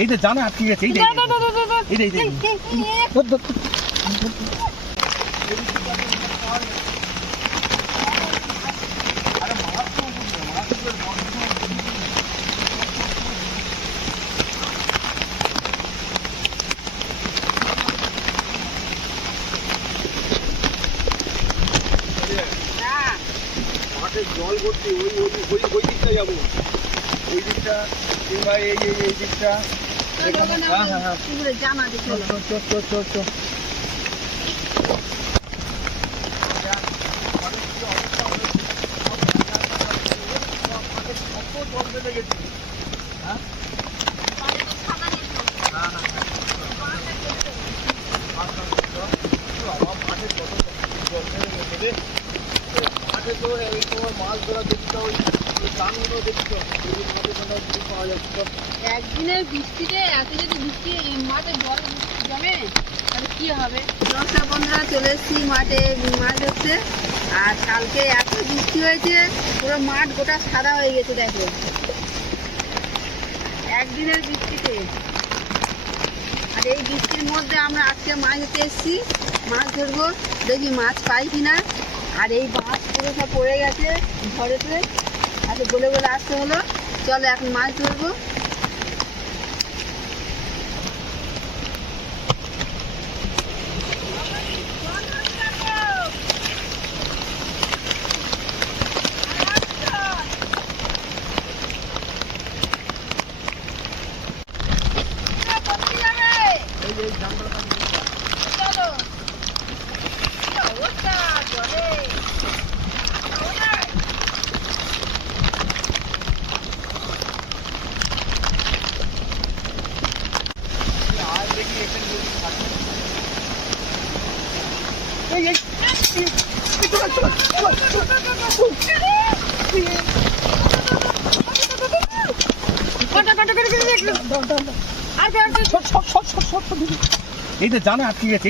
এই তো জানা আটকে গেছে। জল ভর্তি, ওই দিকটা যাবো, ওই দিকটা কিংবা এই দিকটা। মাছ ধরা দেখতে একদিনের বৃষ্টিতে এত যদি বৃষ্টি মাঠে জল জমে তাহলে কি হবে? দর্শক বন্ধুরা, চলে এসেছি মাঠে মাছ ধরতে। আর কালকে এত বৃষ্টি হয়েছে, পুরো মাঠ গোটা সাদা হয়ে গেছে। দেখো, একদিনের বৃষ্টিতে। আর এই বৃষ্টির মধ্যে আমরা আজকে মাছ ধরতে এসেছি, মাছ ধরবো, দেখি মাছ পাই কিনা। আর এই মাছ পুরো সব পড়ে গেছে ঝড়েতে। আচ্ছা, বলে আসতে হলো, চলো এখন মাছ ধরবো। এই তো জানা আটকে গেছে।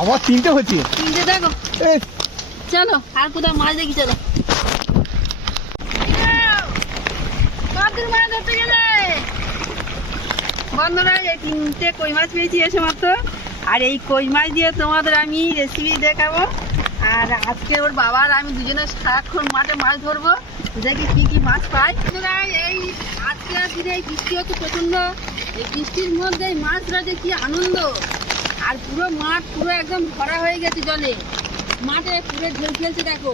আমার তিনটে হচ্ছে। দেখো, চলো আর কোথাও মাছ দেখি। চলো, মাছ ধরতে গেলে বন্ধুরা, এই তিনটে কই মাছ পেয়েছি এসে মাত্র। আর এই কই মাছ দিয়ে তোমাদের আমি রেসিপি দেখাবো। আর আজকে ওর বাবার আমি দুজনে সারাক্ষণ মাঠে মাছ ধরবো, দেখি কি কি মাছ পাই। এই আজকের দিনে এই বৃষ্টি হচ্ছে প্রচন্ড, এই বৃষ্টির মধ্যে মাছ ধরা যে কি আনন্দ। আর পুরো মাঠ পুরো একদম ভরা হয়ে গেছে জলে, মাঠে পুরো ঢেউ খেলছে। দেখো,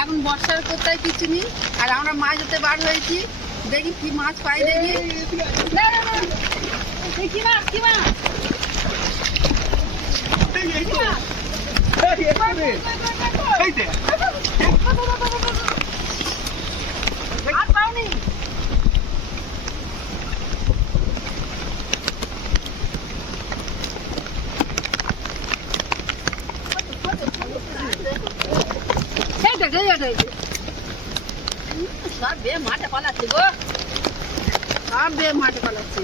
এখন বর্ষার কোথায় কিছু নেই। আর আমরা মাছ ধরতে বার হয়েছি, দেখি কি মাছ পাই। দেখি কি মাছ, কি মাছ, আর পাওনি? সব বে মাঠে পালাচ্ছে গো, সব বে মাঠে পালাচ্ছে।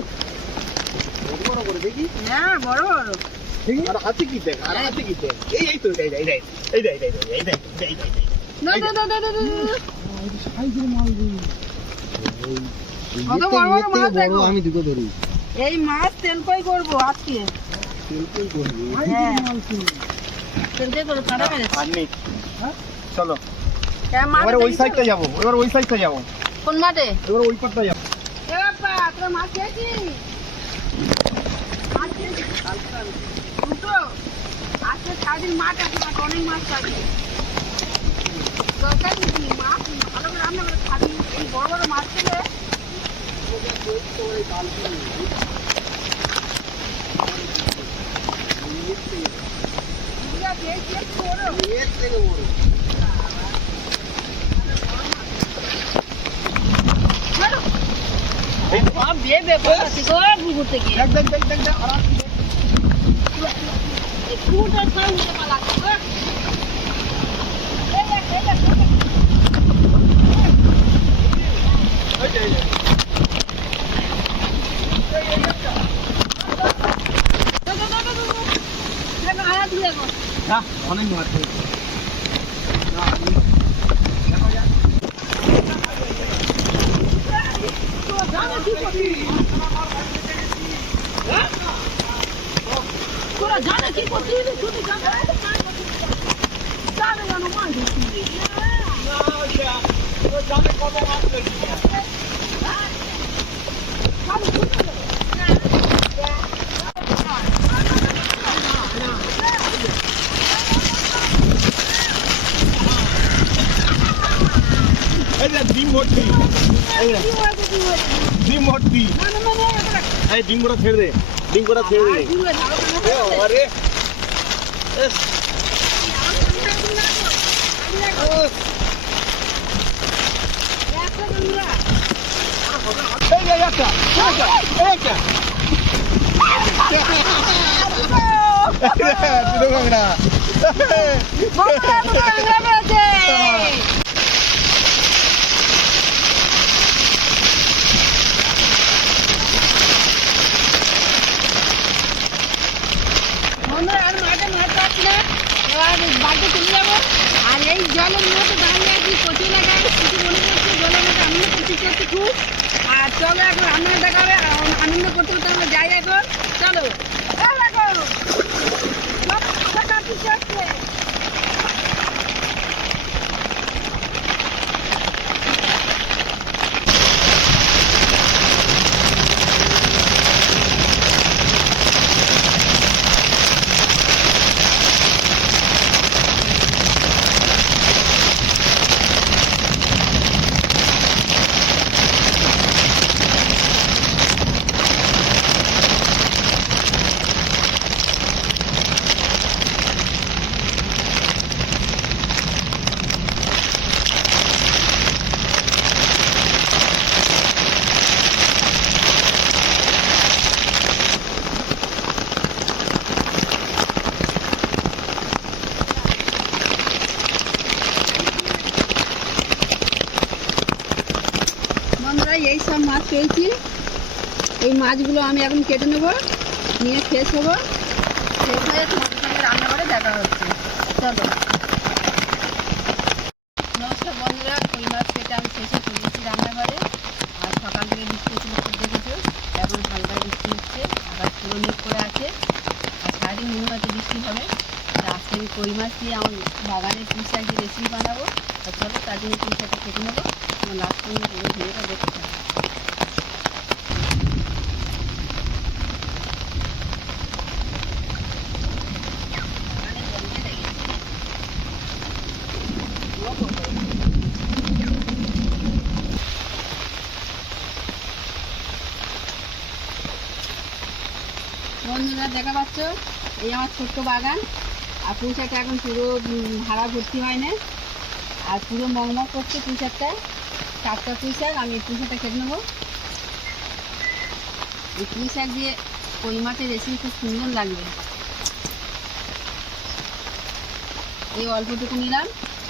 বড় করে দেখি। হ্যাঁ, বড় বড়। আর হাতে কি দেখ, আর হাতে কি দেখ। এই তো এই আমি দুটো ধরি। এই মাছ তেলকই করবো আজকে। তেলকই করবি? তেলকই করবো, কাঁটা মেরেছে। চলো, এবার ওই সাইডটা যাবো। কোন মাঠে? এবার ওই পাটটা যাবো। তোরা মাছ খেয়েছিস? দুটো আজকে সারাদিন মাছ আছে, অনেক মাছ পাবি। দরকার নেই মাছ ভালো করে রান্না করে খাবি। এই বড় বড় মাছ খেলে পুকুর থেকে ফুটার সময় উঠে পা লাগবে। এই দেখ, এই দেখ, এই যে, এই যে। দেখো আয়া তুই দেখো। না, অনেক মাছ হয়েছে। না, দেখো যা। তোরা জানো কি করছিস? তোরা জানো কি করছিস? শুধু জানো জানো জানো মাছ ধরছিস। না, ওইটা, ও জানে কত মাছ ধরেছি। এই যে ডিম ভর্তি, এই যে ডিম ভর্তি। এই ডিমগুলো ছেড়ে দে, ডিমগুলো ছেড়ে দে। এ আরে এস এই যে একটা একটা তুই ভাঙনা আর মাঠে মাছ পাচ্ছি না, এবার বাড়িতে চলে যাবো। আর এই জলের মধ্যে দাঁড়িয়ে আছি, কচি লাগায় কিছু মনে করছি, জলের মধ্যে আনন্দ করছি করছি খুব। আর চলো এখন রান্না দেখাবে, আনন্দ করতে করতে আমরা যাই এখন। চলো বন্ধুরা, এই সব মাছ পেয়েছি। এই মাছগুলো আমি এখন কেটে নেবো, নিয়ে ফ্রেশ হবো। ফ্রেশ হয়ে তোমাদের সঙ্গে রান্না করে দেখা হচ্ছে। চলো। নমস্কার বন্ধুরা, কই মাছ কেটে আমি শেষে চলে এসেছি রান্নাঘরে। আর সকাল থেকে বৃষ্টি হচ্ছিল, খুব দেখেছো। এখন হালকা বৃষ্টি হচ্ছে, আবার পুরো মেঘ করে আছে। আর সারাদিন মনে হচ্ছে বৃষ্টি হবে। তা আজকে আমি কই মাছ দিয়ে আমার বাগানের পুঁই শাক দিয়ে রেসিপি বানাবো। আর চলো, তার জন্য পুঁই শাকটা কেটে নেবো। আমার লাস্ট পর্যন্ত পুরো ভিডিওটা দেখতে থাকো। বন্ধুরা দেখা পাচ্ছ, এই আমার ছোট্ট বাগান। আর পুঁই শাকটা এখন পুরো হারা ভর্তি হয় না, আর পুরো মগমগ করছে পুঁই শাকটা। টাটকা পুঁই শাক, আমি এই পুঁই শাকটা কেটে নেবো। এই পুঁই শাক দিয়ে কই মাছের রেসিপি খুব সুন্দর লাগবে। এই অল্পটুকু নিলাম,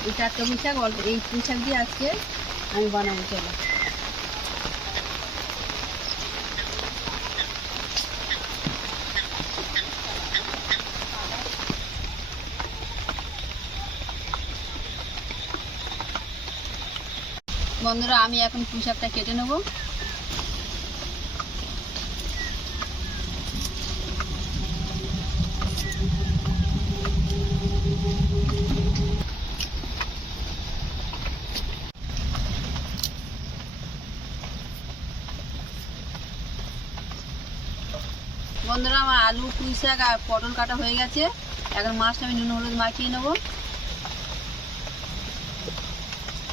এই টাটকা পুঁই শাক, অল্প এই পুঁই শাক দিয়ে আজকে আমি বানাবো। চলো। বন্ধুরা, আমি এখন পুঁই শাকটা কেটে নেবো। বন্ধুরা, আমার আলু, পুঁই শাক আর পটল কাটা হয়ে গেছে। এখন মাছটা আমি নুন হলুদ মাখিয়ে নেবো।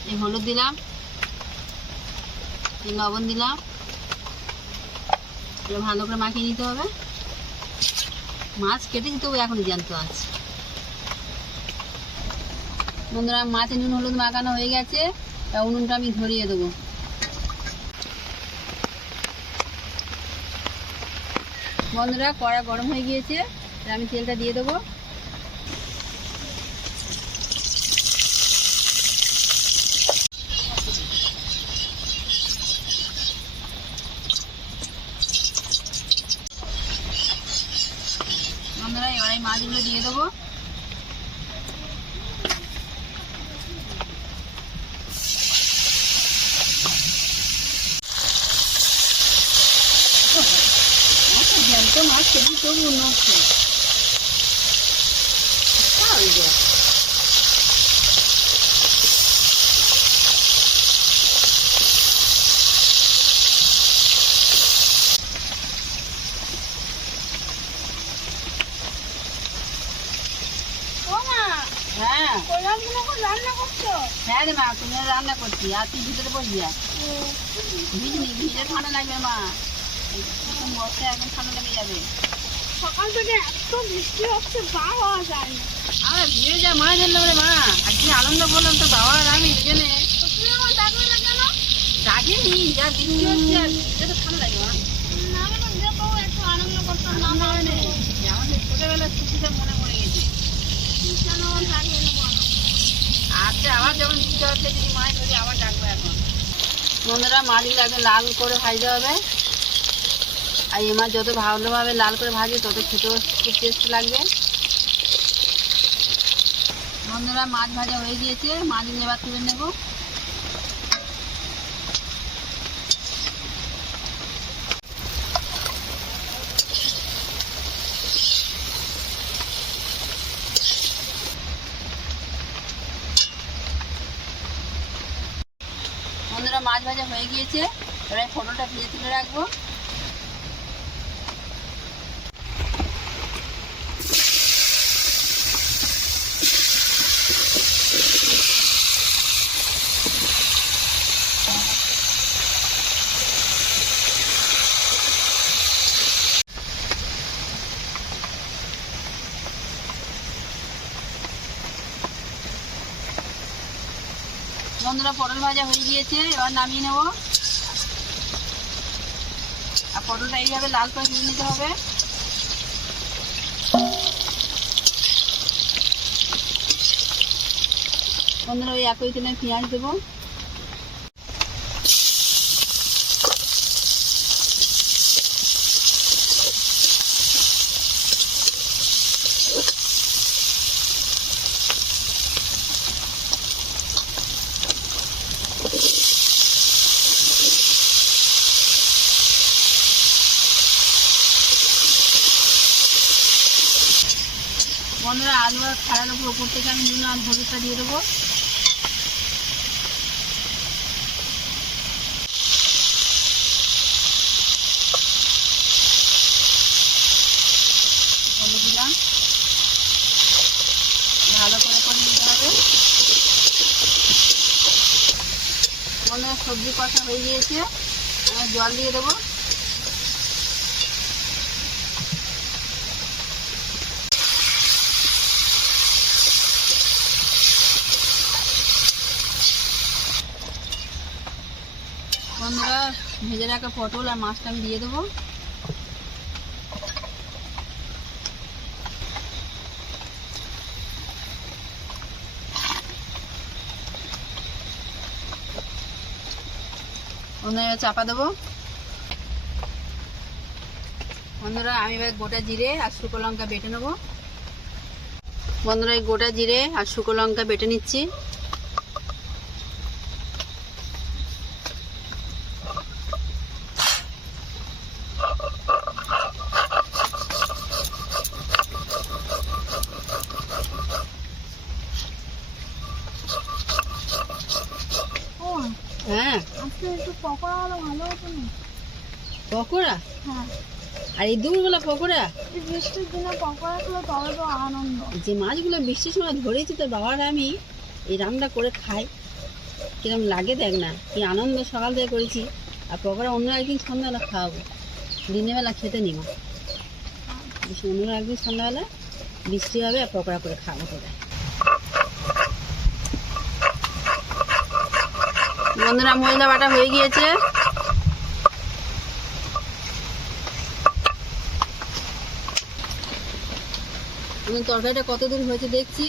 এই হলুদ দিলাম, এই লবণ দিলাম, এটা ভালো করে মাখিয়ে নিতে হবে। মাছ কেটেছি তবু এখন জ্যান্ত আছে। বন্ধুরা, মাছে নুন হলুদ মাখানো হয়ে গেছে। তা উনুনটা আমি ধরিয়ে দেবো। বন্ধুরা, কড়া গরম হয়ে গিয়েছে, আমি তেলটা দিয়ে দেবো। দেবো। জ্যান্ত মাছ খেতে তবু নষ্ট হ্যাঁ হ্যাঁ রে মা, তুমি রান্না করছি আর তুই ভিতরে বসবি। ভিজনি ভিজে ঠান্ডা লাগবে মা, বসে একদম ঠান্ডা লেগে যাবে। সকাল থেকে এত বৃষ্টি হচ্ছে বার হওয়া যায় না। আর ভিড়ে যা মাছ ধরলাম রে মা, আর কি আনন্দ করলাম তো বাবা আর আমি দুজনে। তুমি আমার ডাকবে না কেন? ডাকিনি, যা বৃষ্টি হচ্ছে আর ভিজে তো ঠান্ডা লাগে মা। না আমি তো দেখো একটু আনন্দ করতাম না। আমাদের ছোটবেলার স্মৃতিটা মনে পড়ে গেছে। কেন আমার ডাকবে না বলো? আচ্ছা আবার যখন বৃষ্টি হচ্ছে যদি মাছ ধরি আবার ডাকবো। এখন বন্ধুরা মাছগুলো একদম লাল করে ভাজতে হবে, আর এই মাছ যত ভালোভাবে লাল করে ভাজবে তত খেতেও খুব টেস্ট লাগবে। বন্ধুরা মাছ ভাজা হয়ে গিয়েছে, মাছগুলো এবার তুলে নেব। বন্ধুরা মাছ ভাজা হয়ে গিয়েছে, এবার পটলটা ভেজে তুলে রাখবো। বন্ধুরা পটল ভাজা হয়ে গিয়েছে, এবার নামিয়ে নেব। আর পটলটা এইভাবে লাল করে ভেজে নিতে হবে। বন্ধুরা ওই একই তেলে পেঁয়াজ দেবো। বন্ধুরা আলু আর খাড়ার উপর থেকে আমি নুন আর হলুদটা দিয়ে দেবো। হলুদ দিলাম, ভালো করে নিতে হবে। বন্ধুরা সবজি কষা হয়ে গিয়েছে, আমি জল দিয়ে দেবো। বন্ধুরা ভেজে রাখা পটল আর মাছটা আমি দিয়ে দেবো। বন্ধুরা চাপা দেবো। বন্ধুরা আমি এবার গোটা জিরে আর শুকনো লঙ্কা বেটে নেবো। বন্ধুরা এই গোটা জিরে আর শুকনো লঙ্কা বেটে নিচ্ছি। হ্যাঁ আজকে একটু পকোড়া হলে ভালো হতো না? পকোড়া? হ্যাঁ, আর এই দুপুরবেলা পকোড়া? এই বৃষ্টির দিনে পকোড়া খেলে তবে তো আনন্দ। যে মাছগুলো বৃষ্টির সময় ধরেছি তোর বাবার আমি এই রান্না করে খাই, কিরম লাগে দেখ না, কি আনন্দ সকাল থেকে করেছি। আর পকোড়া অন্য একদিন সন্ধ্যাবেলা খাওয়াবো, দিনের বেলা খেতে নিমা। অন্য একদিন সন্ধ্যাবেলা বৃষ্টি হবে আর পকোড়া করে খাবো তোরা। বন্ধুরা মশলা বাটা হয়ে গিয়েছে, তরকারিটা কত দূর হয়েছে দেখছি।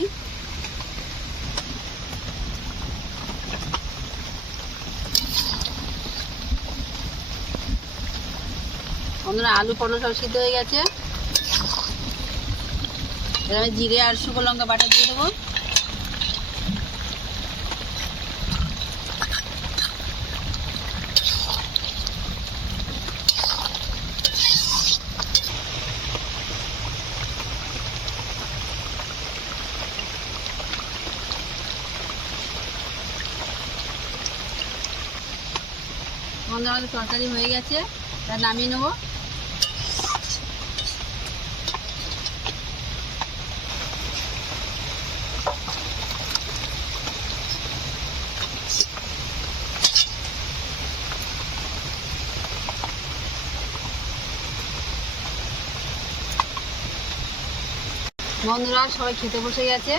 বন্ধুরা আলু পটল সব সিদ্ধ হয়ে গেছে, এবার আমি জিরে আর শুকনো লঙ্কা বাটা দিয়ে দেবো। আমাদের তরকারি হয়ে গেছে, এবার নামিয়ে নেবো। বন্ধুরা সবাই খেতে বসে গেছে,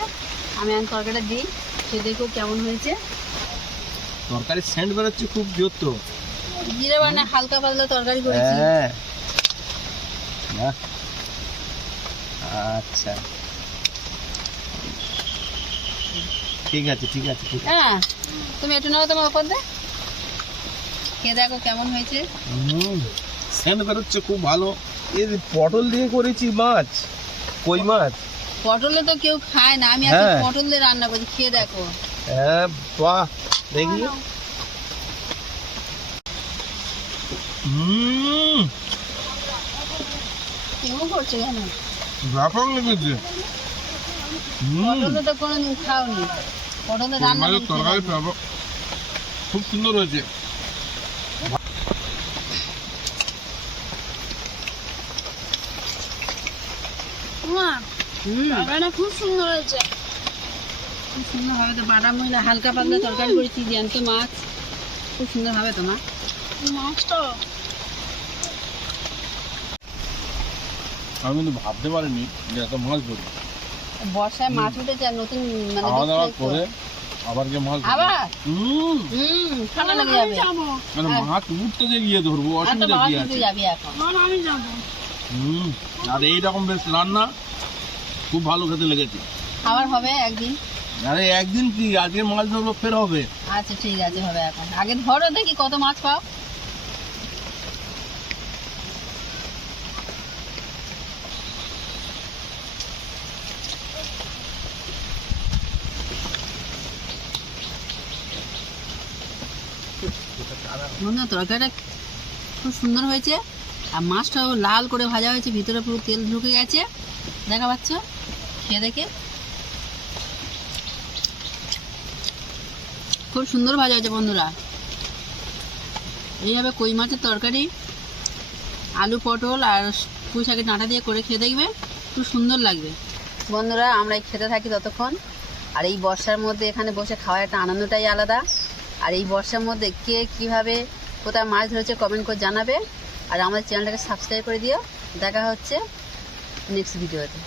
আমি এখন তরকারিটা দিই, খেয়ে দেখো কেমন হয়েছে। তরকারি সেন্ট বেরোচ্ছে খুব জোর তো। জিরে বানা হালকা পাতলা তরকারি করেছি। হ্যাঁ বাহ, আচ্ছা ঠিক আছে ঠিক আছে ঠিক আছে। হ্যাঁ তুমি একটু নাও তোমার ওপর দে, খেয়ে দেখো কেমন হয়েছে। সেন্ট বেরোচ্ছে খুব ভালো। এই পটল দিয়ে করেছি মাছ, কই মাছ। পটলে তো কেউ খায় না, আমি আজকে হ্যাঁ। পটল দিয়ে রান্না করছি, খেয়ে দেখো। হ্যাঁ বাহ, দেখি। কেমন করছে কেন? ব্যাপক লেগেছে। পটলে তো কোনোদিন খাওনি, পটলে রান্না করে খেয়ে তরকারি দেখো। খুব সুন্দর হয়েছে। মা হুম, তরকারিটা খুব সুন্দর হয়েছে। খুব সুন্দর হবে তো। বাটা মহিলা হালকা পাতলা তরকারি করেছি, জ্যান্ত মাছ, খুব সুন্দর হবে তো মা। মাছটা আমি কিন্তু ভাবতে পারিনি যে এত মাছ ধরি। বর্ষায় মাছ উঠেছে আর নতুন মানে খাওয়া দাওয়া দেখতে করে আবার যে মাছ ধরবো। আবার হুম, ঠান্ডা লেগে আমি যাবে। যাবো। মানে মাছ উঠতে যে গিয়ে ধরবো, আর তো অসুবিধা মাছ কি উঠে আছে? যাবি এখন। মা আমি যাবো। আর এইরকম বেশ রান্না খুব ভালো খেতে লেগেছে। আবার হবে একদিন। আরে একদিন কি, আজকে মাছ ধরবো ফের হবে। আচ্ছা ঠিক আছে, হবে এখন। আগে ধরো দেখি কত মাছ পাও। বন্ধুরা তরকারিটা খুব সুন্দর হয়েছে, আর মাছটাও লাল করে ভাজা হয়েছে, ভিতরে পুরো তেল ঢুকে গেছে, দেখা পাচ্ছ? খেয়ে দেখে খুব সুন্দর ভাজা হয়েছে বন্ধুরা। এইভাবে কই মাছের তরকারি আলু পটল আর পুঁই শাকের ডাঁটা দিয়ে করে খেয়ে দেখবে, খুব সুন্দর লাগবে। বন্ধুরা আমরা খেতে থাকি ততক্ষণ। আর এই বর্ষার মধ্যে এখানে বসে খাওয়ার একটা আনন্দটাই আলাদা। আর এই বর্ষার মধ্যে কে কীভাবে কোথায় মাছ ধরেছে কমেন্ট করে জানাবে। আর আমাদের চ্যানেলটাকে সাবস্ক্রাইব করে দিও। দেখা হচ্ছে নেক্সট ভিডিওতে।